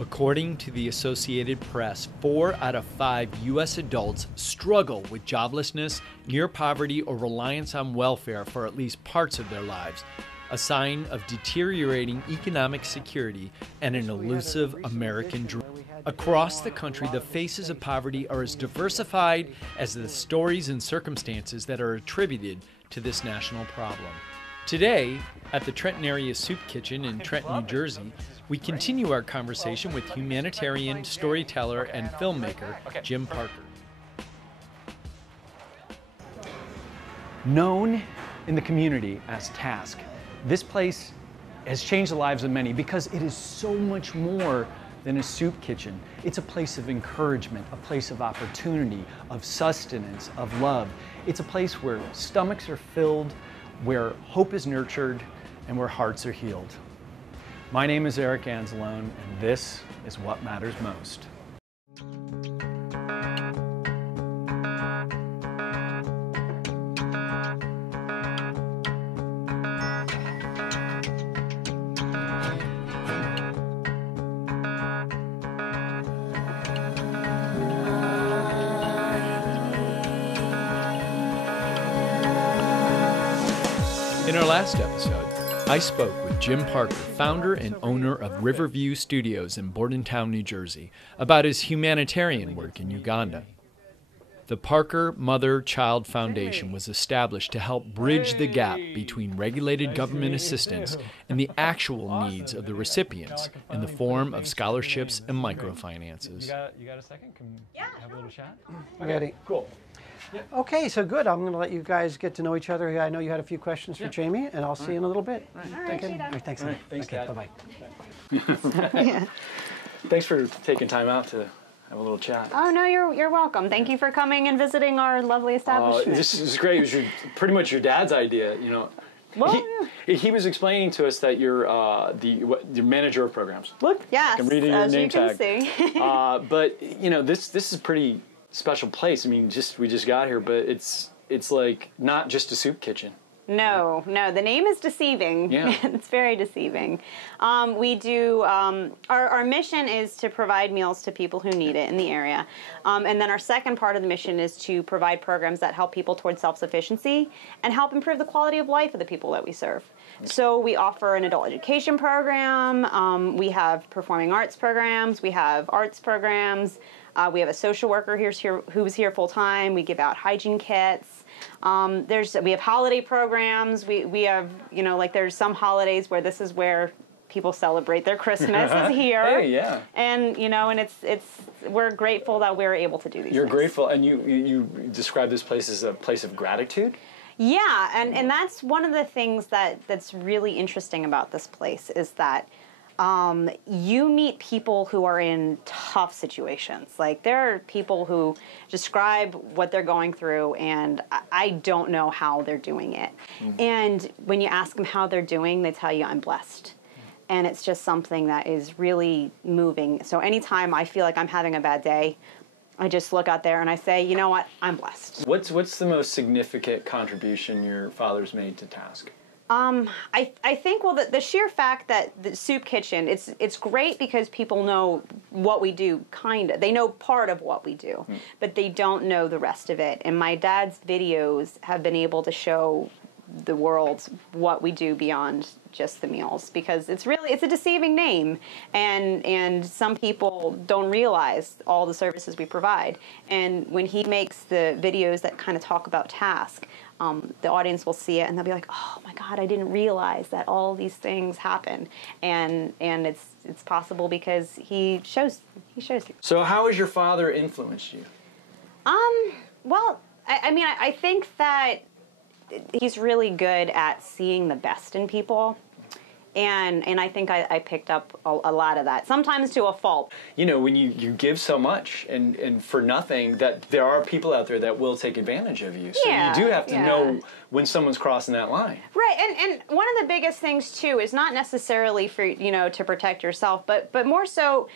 According to the Associated Press, 4 out of 5 U.S. adults struggle with joblessness, near poverty, or reliance on welfare for at least parts of their lives, a sign of deteriorating economic security and an elusive American dream. Across the country, the faces of poverty are as diversified as the stories and circumstances that are attributed to this national problem. Today, at the Trenton Area Soup Kitchen in Trenton, New Jersey, we continue our conversation with humanitarian, storyteller, and filmmaker Jim Parker. Known in the community as Task, this place has changed the lives of many because it is so much more than a soup kitchen. It's a place of encouragement, a place of opportunity, of sustenance, of love. It's a place where stomachs are filled, where hope is nurtured, and where hearts are healed. My name is Eric Anzalone, and this is What Matters Most. In our last episode, I spoke with Jim Parker, founder and owner of Riverview Studios in Bordentown, New Jersey, about his humanitarian work in Uganda. The Parker Mother-Child Foundation was established to help bridge the gap between regulated government assistance and the actual needs of the recipients in the form of scholarships and microfinances. You got a second? Can we have a little chat? Okay. Cool. Okay, so good. I'm going to let you guys get to know each other. I know you had a few questions for Jamie, and I'll see you in a little bit. All right, Thanks. All right, thanks, okay, Dad. bye-bye. Thanks for taking time out to have a little chat. Oh, no, you're welcome. Thank you for coming and visiting our lovely establishment. This is great. It was pretty much your dad's idea, you know. Well, he was explaining to us that you're the manager of programs. Look, yes, I can read in your as name you can tag. see. But you know, this is a pretty special place. I mean, we just got here, but it's like not just a soup kitchen. No, the name is deceiving. Yeah. It's very deceiving. We do, our mission is to provide meals to people who need it in the area. And then our second part of the mission is to provide programs that help people towards self-sufficiency and help improve the quality of life of the people that we serve. So we offer an adult education program, we have performing arts programs, we have arts programs, we have a social worker who's here full time, we give out hygiene kits. We have holiday programs. We have, you know, like there's some holidays where this is where people celebrate their Christmas is here. Hey, yeah. And you know, and we're grateful that we're able to do these. You're things. grateful, and you describe this place as a place of gratitude. Yeah, and that's one of the things that's really interesting about this place is that you meet people who are in tough situations. Like there are people who describe what they're going through, and I don't know how they're doing it. Mm-hmm. And when you ask them how they're doing, they tell you, I'm blessed. And it's just something that is really moving. So anytime I feel like I'm having a bad day, I just look out there and I say, you know what, I'm blessed. What's the most significant contribution your father's made to Task? I think, well, the sheer fact that the soup kitchen, it's great because people know what we do, kind of. They know part of what we do, but they don't know the rest of it. And my dad's videos have been able to show the world what we do beyond just the meals, because it's a deceiving name, and some people don't realize all the services we provide. And when he makes the videos that kind of talk about Task, the audience will see it and they'll be like, oh my God, I didn't realize that all these things happen. And it's possible because he shows you. So how has your father influenced you? Well, I think that he's really good at seeing the best in people. And I think I picked up a lot of that, sometimes to a fault. You know, when you give so much and for nothing, that there are people out there that will take advantage of you. So you do have to know when someone's crossing that line. Right, and one of the biggest things, too, is not necessarily for, you know, to protect yourself, but more so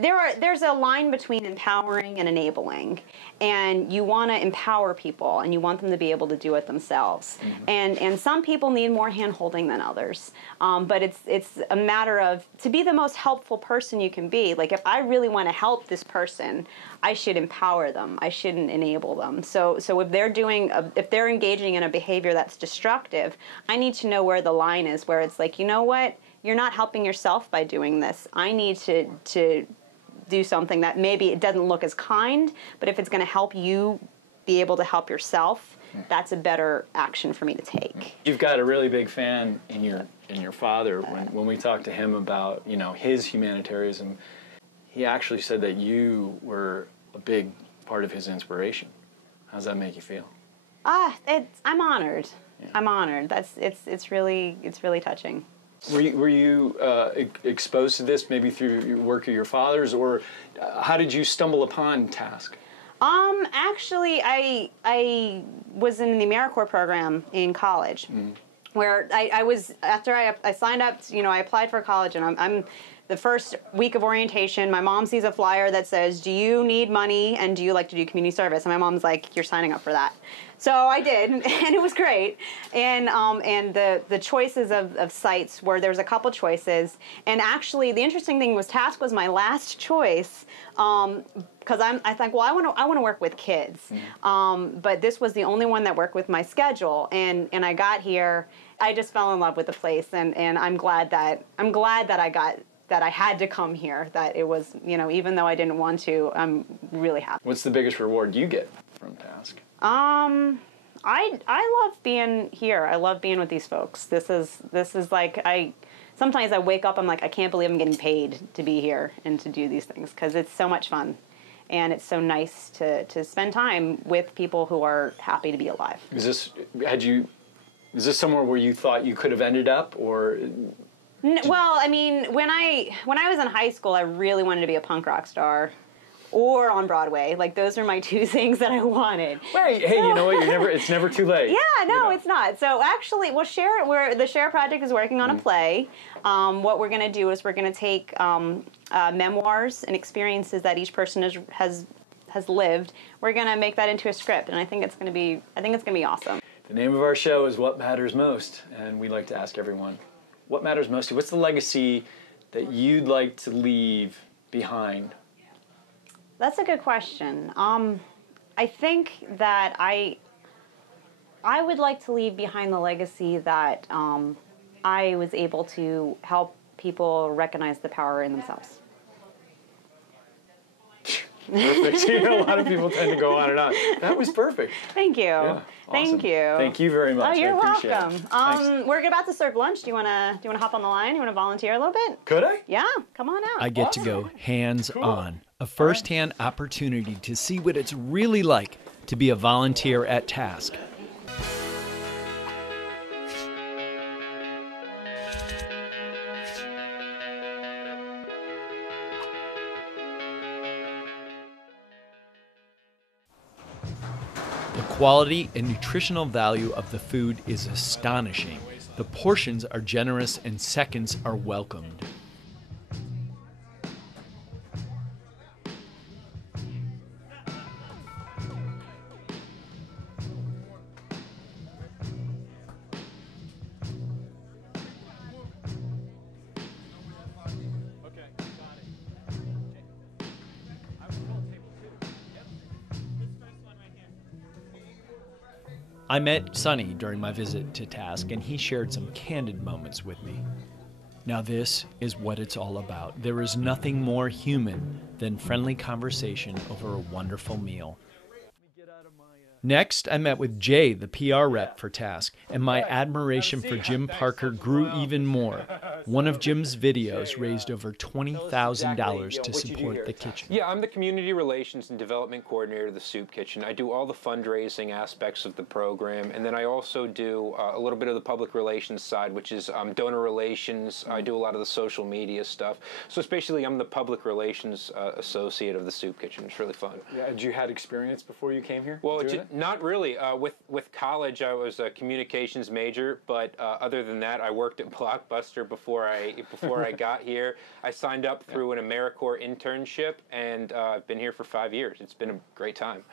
there's a line between empowering and enabling, and you want to empower people and you want them to be able to do it themselves. And some people need more hand-holding than others, but it's a matter of, to be the most helpful person you can be. Like, if I really want to help this person, I should empower them. I shouldn't enable them. So if they're engaging in a behavior that's destructive, I need to know where the line is, where it's like, you know what, you're not helping yourself by doing this. I need to do something that maybe it doesn't look as kind, but if it's going to help you be able to help yourself, that's a better action for me to take. You've got a really big fan in your father. When we talked to him about, you know, his humanitarianism, he actually said that you were a big part of his inspiration. How does that make you feel? I'm honored. Yeah. I'm honored. It's really touching. Were you exposed to this maybe through your work of your father's, or how did you stumble upon Task? Actually, I was in the AmeriCorps program in college, where I was, after I signed up, you know, I applied for college, and I'm the first week of orientation, my mom sees a flyer that says, do you need money and do you like to do community service? And my mom's like, you're signing up for that. So I did, and it was great. And the choices of sites were, there was a couple choices. And actually, the interesting thing was Task was my last choice, because I think, well, I want to work with kids. But this was the only one that worked with my schedule. And I got here, I just fell in love with the place, and I'm glad that I had to come here, that it was, you know, even though I didn't want to, I'm really happy. What's the biggest reward you get from Task? I love being here. I love being with these folks. This is like, sometimes I wake up, I'm like, I can't believe I'm getting paid to be here and to do these things, because it's so much fun. And it's so nice to spend time with people who are happy to be alive. Is this somewhere where you thought you could have ended up, or? Well, I mean, when I was in high school, I really wanted to be a punk rock star, or on Broadway. Like, those are my two things that I wanted. Wait, hey, you know what? It's never too late. Yeah, no, you know. It's not. So actually, well, the Share Project is working on a play. What we're going to do is we're going to take memoirs and experiences that each person has lived. We're going to make that into a script, and I think it's going to be awesome. The name of our show is What Matters Most, and we like to ask everyone, what matters most to you? What's the legacy that you'd like to leave behind? That's a good question. I think that I would like to leave behind the legacy that I was able to help people recognize the power in themselves. Perfect. You know, a lot of people tend to go on and on. That was perfect. Thank you. Yeah, awesome. Thank you. Thank you very much. Oh, you're I appreciate welcome. It. We're about to serve lunch. Do you want to hop on the line? You want to volunteer a little bit? Could I? Yeah, come on out. I get to go hands-on, a first-hand opportunity to see what it's really like to be a volunteer at Task. The quality and nutritional value of the food is astonishing. The portions are generous and seconds are welcomed. I met Sonny during my visit to Task, and he shared some candid moments with me. Now this is what it's all about. There is nothing more human than friendly conversation over a wonderful meal. Next, I met with Jay, the PR rep for Task, and my admiration for Jim Parker grew even more. One of Jim's videos raised over $20,000 to support the kitchen. Yeah, I'm the Community Relations and Development Coordinator of the Soup Kitchen. I do all the fundraising aspects of the program, and then I also do a little bit of the public relations side, which is donor relations. I do a lot of the social media stuff. So it's basically, I'm the public relations associate of the Soup Kitchen. It's really fun. Yeah, had you had experience before you came here? Well, doing it? Not really. With college, I was a communications major, but other than that, I worked at Blockbuster before I got here. I signed up through an AmeriCorps internship, and I've been here for 5 years. It's been a great time.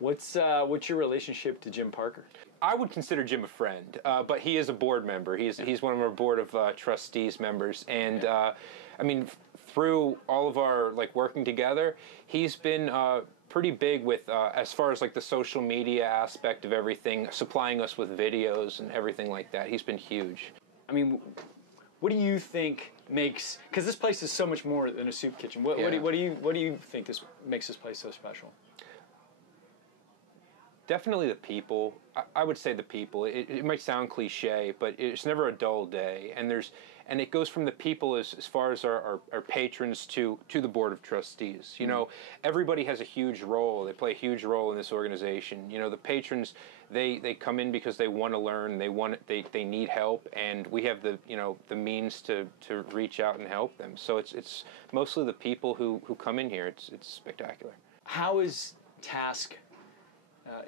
What's your relationship to Jim Parker? I would consider Jim a friend, but he is a board member. He's one of our board of trustees members, and I mean, through all of our working together, he's been pretty big with as far as the social media aspect of everything, supplying us with videos and everything like that. He's been huge. I mean, what do you think makes, because this place is so much more than a soup kitchen. What do you think makes this place so special? Definitely the people. I would say the people. It might sound cliche, but it's never a dull day. And it goes from the people as far as our patrons to the board of trustees. You know, everybody has a huge role. They play a huge role in this organization. You know, the patrons, they come in because they want to learn. They need help, and we have the means to reach out and help them. So it's mostly the people who come in here. It's spectacular. How is Task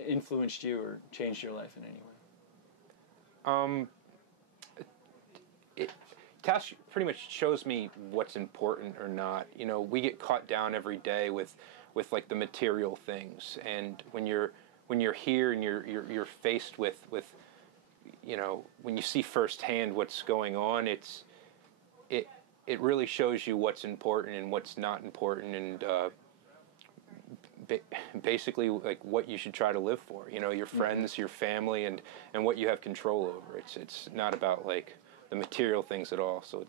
influenced you or changed your life in any way? Task pretty much shows me what's important or not. You know, we get caught down every day with the material things, and when you're here and you're faced with when you see firsthand what's going on, it really shows you what's important and what's not important, and basically what you should try to live for. You know, your friends, your family, and what you have control over. It's not about the material things at all. So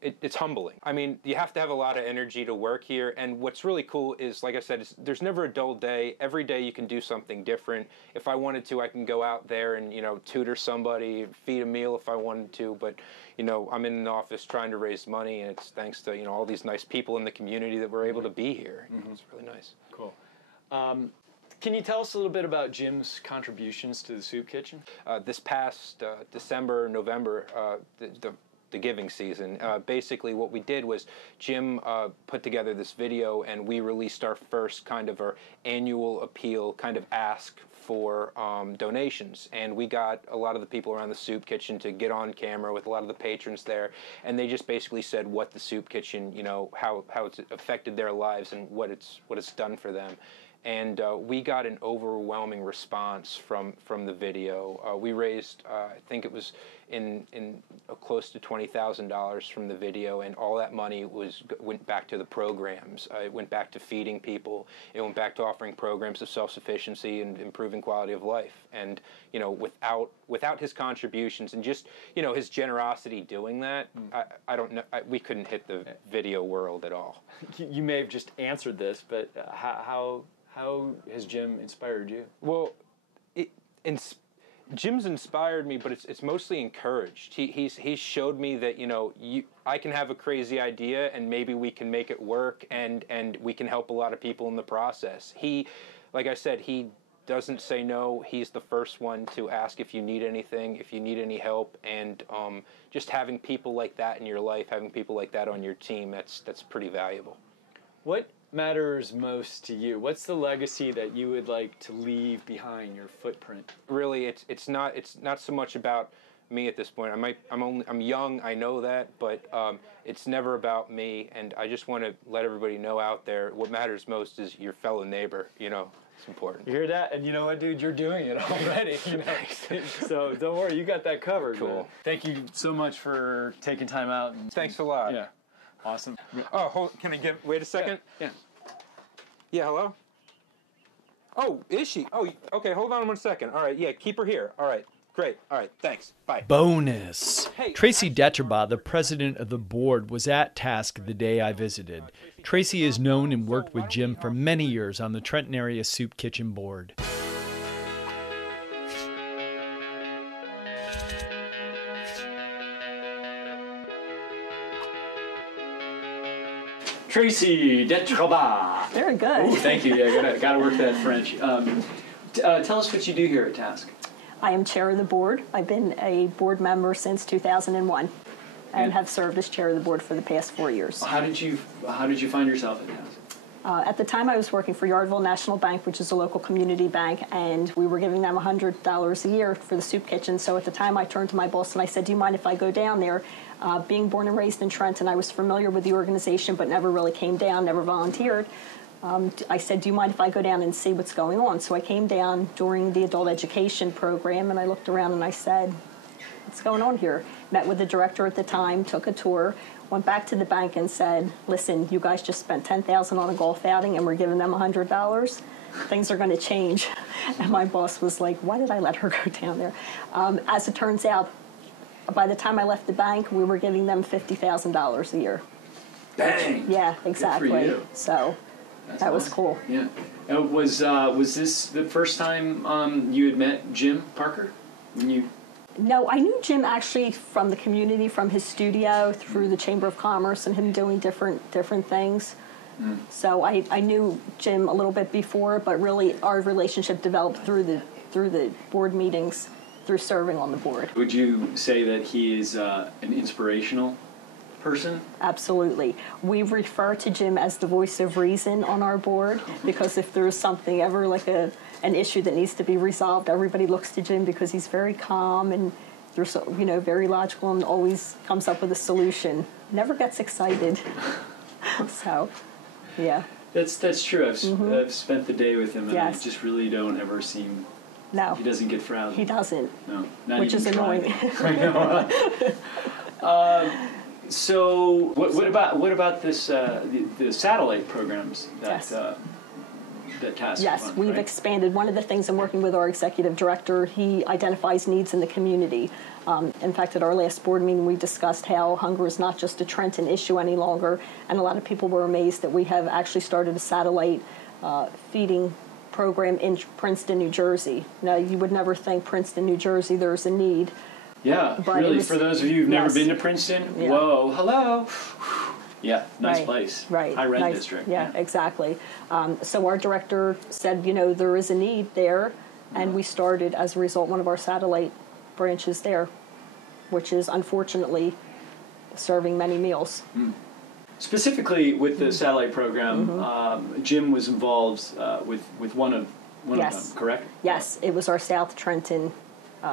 it's humbling. I mean, you have to have a lot of energy to work here, and what's really cool is, like I said, there's never a dull day. Every day you can do something different. If I wanted to, I can go out there and tutor somebody, feed a meal if I wanted to, but I'm in an office trying to raise money, and it's thanks to all these nice people in the community that we're able to be here. It's really nice. Cool. Can you tell us a little bit about Jim's contributions to the soup kitchen? This past December, November, the giving season, basically what we did was Jim put together this video, and we released our first kind of our annual appeal, kind of ask for donations, and we got a lot of the people around the soup kitchen to get on camera with a lot of the patrons there, and they just basically said what the soup kitchen, how it's affected their lives and what it's done for them. And we got an overwhelming response from the video. We raised, I think it was in close to $20,000 from the video, and all that money went back to the programs. It went back to feeding people. It went back to offering programs of self-sufficiency and improving quality of life. And without his contributions and just his generosity doing that, I don't know. We couldn't hit the video world at all. You may have just answered this, but how has Jim inspired you? Well, Jim's inspired me, but it's mostly encouraged. He's showed me that I can have a crazy idea and maybe we can make it work, and we can help a lot of people in the process. Like I said, he doesn't say no. He's the first one to ask if you need anything, if you need any help, and just having people like that in your life, having people like that on your team, that's pretty valuable. What matters most to you? What's the legacy that you would like to leave behind, your footprint? Really, it's not so much about me at this point. I'm young, I know that, but it's never about me, and I just want to let everybody know out there what matters most is your fellow neighbor. It's important. You hear that? And you know what, dude? You're doing it already. So don't worry, you got that covered. Cool. Man. Thank you so much for taking time out. Thanks a lot. Yeah. Awesome. Oh, can I wait a second? Yeah. Yeah, hello? Oh, is she? Oh, okay, hold on 1 second. All right, yeah, keep her here. All right, great. All right, thanks. Bye. Bonus. Hey. Tracy Deterbaugh, the president of the board, was at Task the day I visited. Tracy has known and worked with Jim for many years on the Trenton Area Soup Kitchen board. Tracy Deterbaugh. Very good. Ooh, thank you. Yeah, gotta work that French. Tell us what you do here at Task. I am chair of the board. I've been a board member since 2001 and have served as chair of the board for the past 4 years. How did you find yourself at Task? At the time, I was working for Yardville National Bank, which is a local community bank, and we were giving them $100 a year for the soup kitchen. So at the time, I turned to my boss and I said, do you mind if I go down there? Being born and raised in Trenton, I was familiar with the organization, but never really came down, never volunteered. I said, do you mind if I go down and see what's going on? So I came down during the adult education program, and I looked around and I said, what's going on here? Met with the director at the time, took a tour, went back to the bank and said, listen, you guys just spent $10,000 on a golf outing and we're giving them $100. Things are going to change. And my boss was like, why did I let her go down there? As it turns out, by the time I left the bank, we were giving them $50,000 a year. Dang! Yeah, exactly. Good for you. So that was cool. Yeah. Was this the first time you had met Jim Parker? When you... No, I knew Jim actually from the community, from his studio, through the Chamber of Commerce, and him doing different things. So I knew Jim a little bit before, but really our relationship developed through the board meetings, through serving on the board. Would you say that he is an inspirational person? Absolutely. We refer to Jim as the voice of reason on our board, because if there's something ever like an issue that needs to be resolved, everybody looks to Jim because he's very calm and there's very logical and always comes up with a solution. Never gets excited. So, yeah. That's true. I've spent the day with him, and I just really don't ever seem. No. He doesn't get frazzled. He doesn't. No, not which even is annoying. So what about this the satellite programs that that task? Yes, we've expanded. One of the things I'm working with our executive director, he identifies needs in the community. In fact, at our last board meeting, we discussed how hunger is not just a Trenton issue any longer, and a lot of people were amazed that we have actually started a satellite feeding program in Princeton, New Jersey. Now, you would never think Princeton, New Jersey, there's a need. Yeah, but really, for those of you who've never been to Princeton, whoa, hello. Yeah, nice place. Right. High rent district. Yeah, exactly. So our director said, there is a need there, and we started, as a result, one of our satellite branches there, which is unfortunately serving many meals. Specifically with the satellite program, Jim was involved with one of them, correct? Yes, it was our South Trenton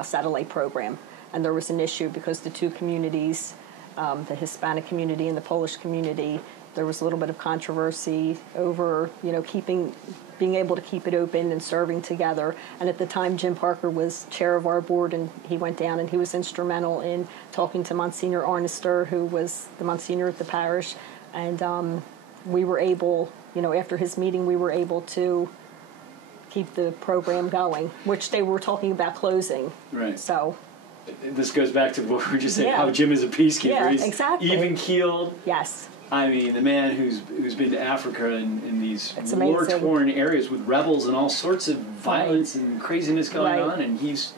satellite program, and there was an issue because the two communities, the Hispanic community and the Polish community, there was a little bit of controversy over, being able to keep it open and serving together. And at the time, Jim Parker was chair of our board, and he went down and he was instrumental in talking to Monsignor Arnister, who was the Monsignor at the parish. And we were able, after his meeting, we were able to keep the program going, which they were talking about closing. Right. So this goes back to what we were just saying, how Jim is a peacekeeper. Yeah, He's exactly. even-keeled. Yes. I mean, the man who's been to Africa in these war-torn areas with rebels and all sorts of violence and craziness going on, and he's...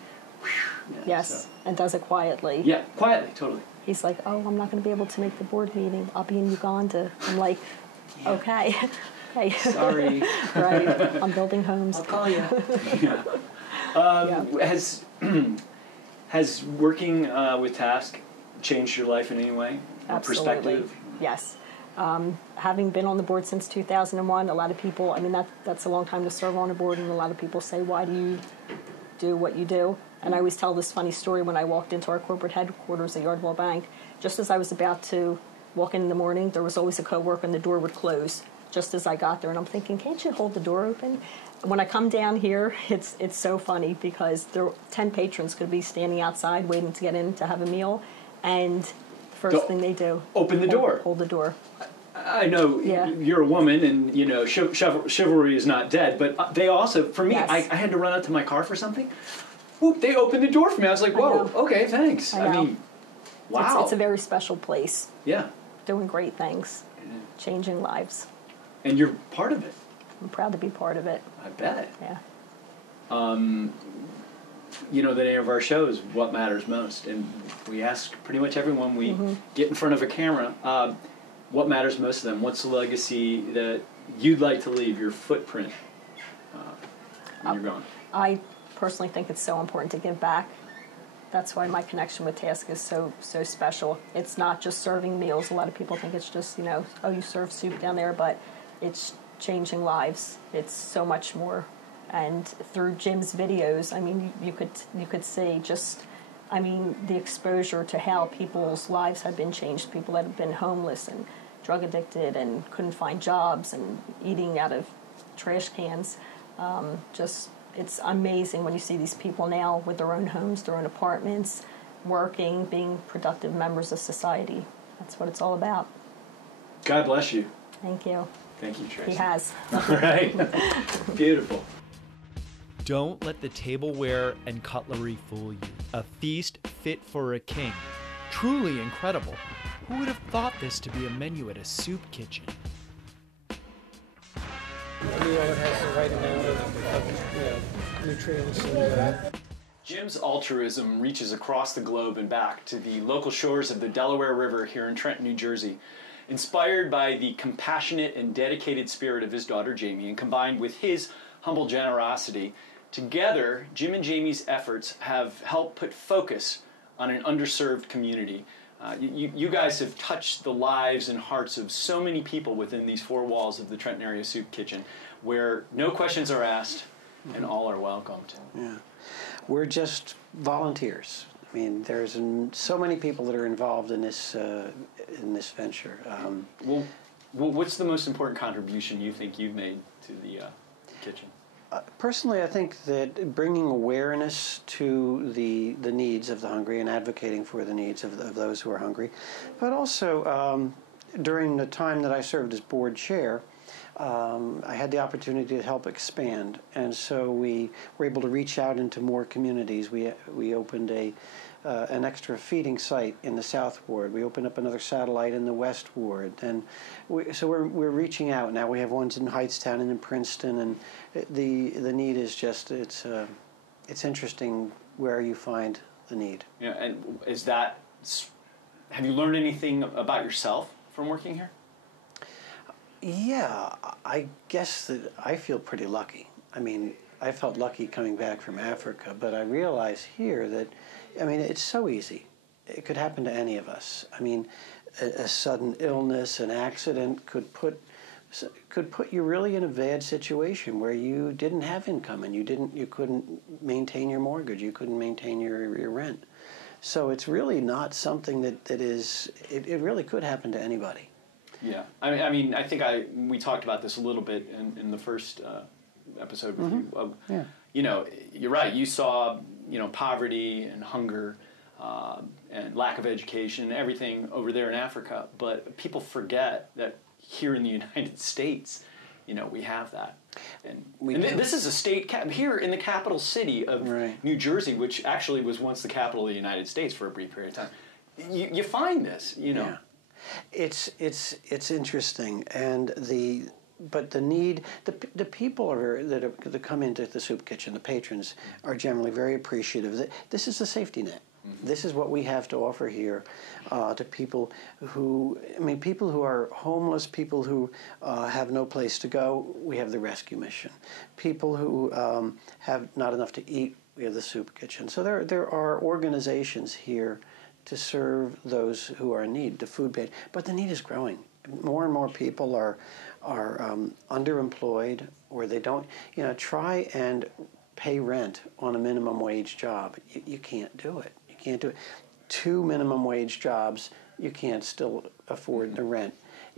and does it quietly. Yeah, quietly, totally. He's like, oh, I'm not going to be able to make the board meeting. I'll be in Uganda. I'm like, okay. Hey. Sorry. Right. I'm building homes. I'll call you. Has working with Task changed your life in any way? Absolutely. Perspective? Yes. Having been on the board since 2001, a lot of people, that's a long time to serve on a board, and a lot of people say, why do you do what you do? And I always tell this funny story when I walked into our corporate headquarters at Yardville Bank. Just as I was about to walk in the morning, there was always a coworker and the door would close just as I got there. And I'm thinking, can't you hold the door open? When I come down here, it's so funny because 10 patrons could be standing outside waiting to get in to have a meal, and the first thing they do, open the door. Hold the door. I know you're a woman, and chivalry is not dead. But they also, for me, I had to run out to my car for something. Whoop! They opened the door for me. I was like, "Whoa, okay, thanks." I mean, wow! It's a very special place. Yeah, doing great things, changing lives. And you're part of it. I'm proud to be part of it. I bet. Yeah. The name of our show is What Matters Most, and we ask pretty much everyone we get in front of a camera, what matters most to them? What's the legacy that you'd like to leave, your footprint, when you're gone? I personally think it's so important to give back. That's why my connection with Task is so special. It's not just serving meals. A lot of people think it's just, you serve soup down there, but it's changing lives. It's so much more. And through Jim's videos, I mean, you could see just, I mean, the exposure to how people's lives have been changed. People that have been homeless and drug addicted and couldn't find jobs and eating out of trash cans. Just, it's amazing when you see these people now with their own homes, their own apartments, working, being productive members of society. That's what it's all about. God bless you. Thank you. Thank you, Tracy. He has. All right. Beautiful. Don't let the tableware and cutlery fool you. A feast fit for a king. Truly incredible. Who would have thought this to be a menu at a soup kitchen? A meal that has the right amount of nutrients and Jim's altruism reaches across the globe and back to the local shores of the Delaware River here in Trenton, New Jersey. Inspired by the compassionate and dedicated spirit of his daughter Jamie and combined with his humble generosity, together Jim and Jamie's efforts have helped put focus on an underserved community. You guys have touched the lives and hearts of so many people within these four walls of the Trenton Area Soup Kitchen, where no questions are asked and all are welcomed. yeah. We're just volunteers. I mean, there's so many people that are involved in this venture. Well, what's the most important contribution you think you've made to the kitchen? Personally, I think that bringing awareness to the needs of the hungry and advocating for the needs of those who are hungry, but also during the time that I served as board chair, I had the opportunity to help expand, and so we were able to reach out into more communities. We opened an extra feeding site in the South Ward. We opened up another satellite in the West Ward, and so we're reaching out now. We have ones in Hightstown and in Princeton, and the need is just it's interesting where you find the need. Yeah, and have you learned anything about yourself from working here? Yeah, I guess that I feel pretty lucky. I mean, I felt lucky coming back from Africa, but I realize here that, I mean, it's so easy. It could happen to any of us. I mean, a sudden illness, an accident could put you really in a bad situation where you didn't have income and you couldn't maintain your mortgage, you couldn't maintain your rent. So it's really not something that is. It really could happen to anybody. Yeah, I mean, I think we talked about this a little bit in the first episode with you. Yeah. You know, you're right. You saw, poverty and hunger and lack of education and everything over there in Africa, but people forget that here in the United States, we have that. And this is a state here in the capital city of New Jersey, which actually was once the capital of the United States for a brief period of time. You find this, Yeah. It's interesting, and the need, the people that come into the soup kitchen, the patrons, are generally very appreciative. This is the safety net. Mm-hmm. This is what we have to offer here to people who are homeless, people who have no place to go. We have the rescue mission. People who have not enough to eat. We have the soup kitchen. So there are organizations here to serve those who are in need, the food bank. But the need is growing. More and more people are underemployed, or they don't, try and pay rent on a minimum wage job. You can't do it. You can't do it. 2 minimum wage jobs, you can't still afford the rent.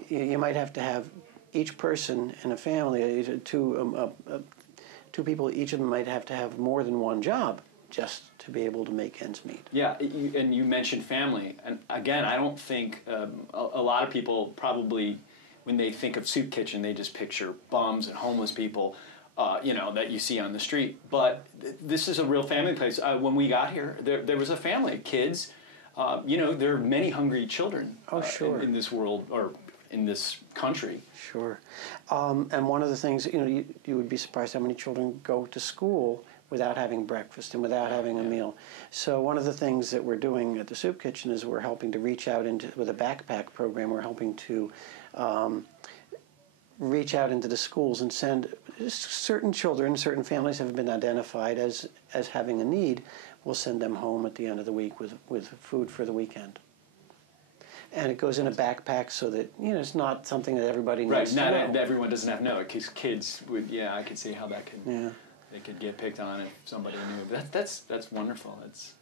You might have to have each person in a family, two people, each of them might have to have more than one job just to be able to make ends meet. Yeah, and you mentioned family. And again, I don't think a lot of people probably, when they think of soup kitchen, they just picture bums and homeless people, that you see on the street. But this is a real family place. When we got here, there was a family, kids. There are many hungry children in this world, or in this country. Sure. And one of the things, you would be surprised how many children go to school without having breakfast and without having a meal. So one of the things that we're doing at the Soup Kitchen is we're helping to reach out with a backpack program. We're helping to reach out into the schools and send certain children, certain families have been identified as having a need. We'll send them home at the end of the week with food for the weekend. and it goes in a backpack so that, you know, it's not something that everybody needs to know. Right, not everyone doesn't have to know it, because kids would, yeah, I could see how that could, they could get picked on if somebody knew. That's wonderful. That's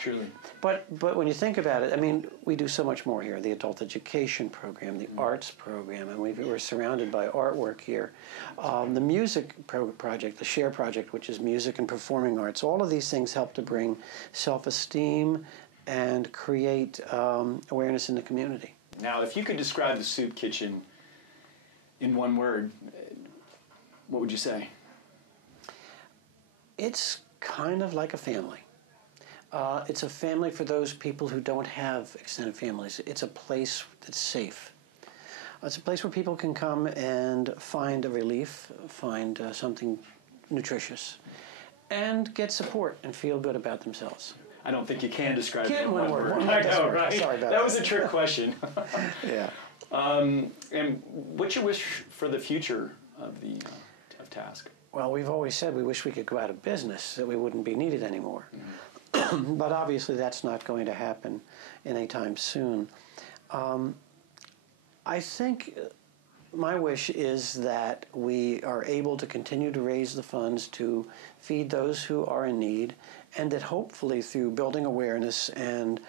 truly. But when you think about it, I mean, we do so much more here. The adult education program, the arts program, and we're surrounded by artwork here. The music project, the SHARE project, which is music and performing arts, all of these things help to bring self-esteem and create awareness in the community. Now, if you could describe the Soup Kitchen in one word, what would you say? It's kind of like a family. It's a family for those people who don't have extended families. It's a place that's safe. It's a place where people can come and find a relief, find something nutritious, and get support and feel good about themselves. I don't think you can describe it Can't in one word. I know, right? Sorry about that was a trick question. Yeah. And what's your wish for the future of of TASK? Well, we've always said we wish we could go out of business, that we wouldn't be needed anymore. But obviously that's not going to happen anytime soon. I think my wish is that we are able to continue to raise the funds to feed those who are in need, and that hopefully through building awareness and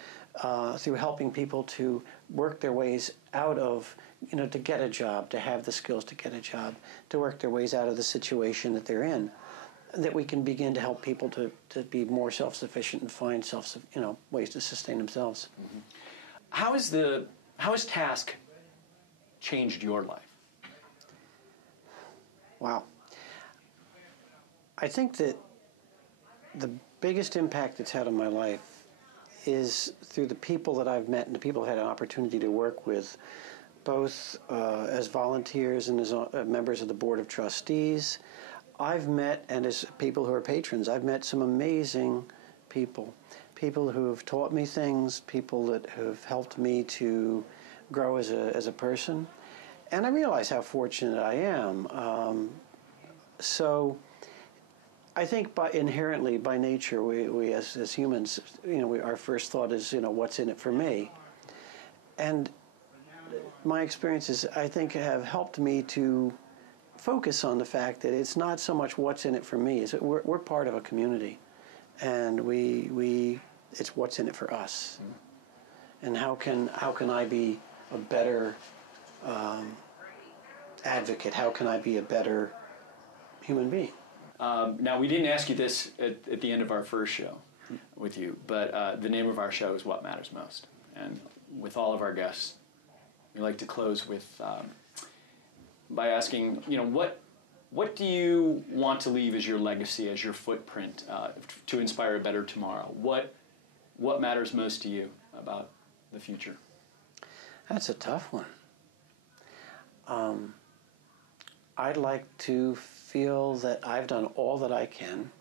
through helping people to work their ways out of, you know, to get a job, to have the skills to get a job, to work their ways out of the situation that they're in, that we can begin to help people to be more self-sufficient and find ways to sustain themselves. Mm-hmm. How has TASK changed your life? Wow. I think that the biggest impact it's had on my life is through the people that I've met and the people I've had an opportunity to work with, both as volunteers and as members of the Board of Trustees. I've met, and as people who are patrons, I've met some amazing people who have taught me things, people that have helped me to grow as a person, and I realize how fortunate I am. So I think inherently, by nature, we as humans, you know, our first thought is, you know, what's in it for me? And my experiences, I think, have helped me to focus on the fact that it's not so much what's in it for me. It's that we're part of a community, and it's what's in it for us. And how can I be a better advocate? How can I be a better human being? Now, we didn't ask you this at the end of our first show with you, but the name of our show is What Matters Most. And with all of our guests, we like to close with by asking, you know, what do you want to leave as your legacy, as your footprint to inspire a better tomorrow? What matters most to you about the future? That's a tough one. I'd like to feel that I've done all that I can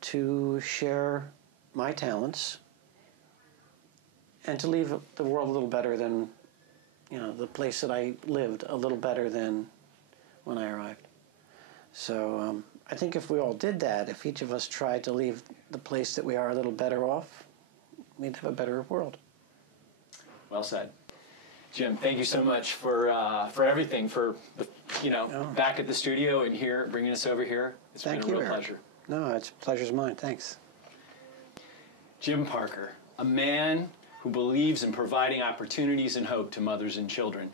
to share my talents and to leave the world a little better than, you know, the place that I lived a little better than when I arrived. So I think if we all did that, if each of us tried to leave the place that we are a little better off, we'd have a better world. Well said. Jim, thank you so much for everything, for back at the studio and here, bringing us over here. It's been a real pleasure. No, pleasure's mine. Thanks. Jim Parker, a man who believes in providing opportunities and hope to mothers and children,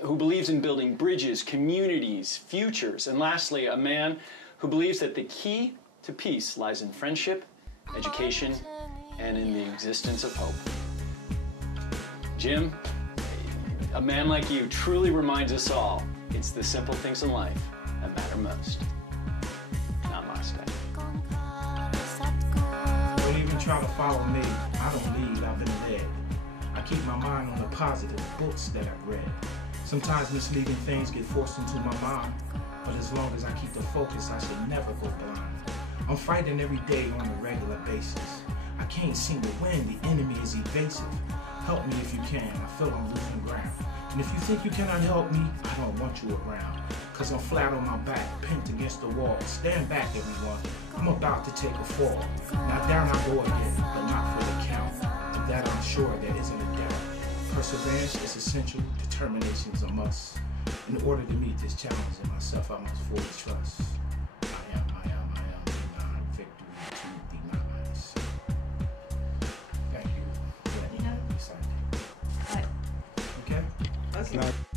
who believes in building bridges, communities, futures, and lastly, a man who believes that the key to peace lies in friendship, education, and in the existence of hope. Jim, a man like you truly reminds us all it's the simple things in life that matter most. Namaste. Don't even try to follow me. I don't lead, I've been led. I keep my mind on the positive books that I've read. Sometimes misleading things get forced into my mind, but as long as I keep the focus, I should never go blind. I'm fighting every day on a regular basis. I can't seem to win, the enemy is evasive. Help me if you can, I feel I'm losing ground. And if you think you cannot help me, I don't want you around. Cause I'm flat on my back, pinned against the wall. Stand back, everyone, I'm about to take a fall. Now down I go again, but not for the count. And that I'm sure there isn't a doubt. Perseverance is essential, determination is a must. In order to meet this challenge in myself, I must fully trust. I am denied victory to denies. Thank you for letting me recite. Okay? Okay.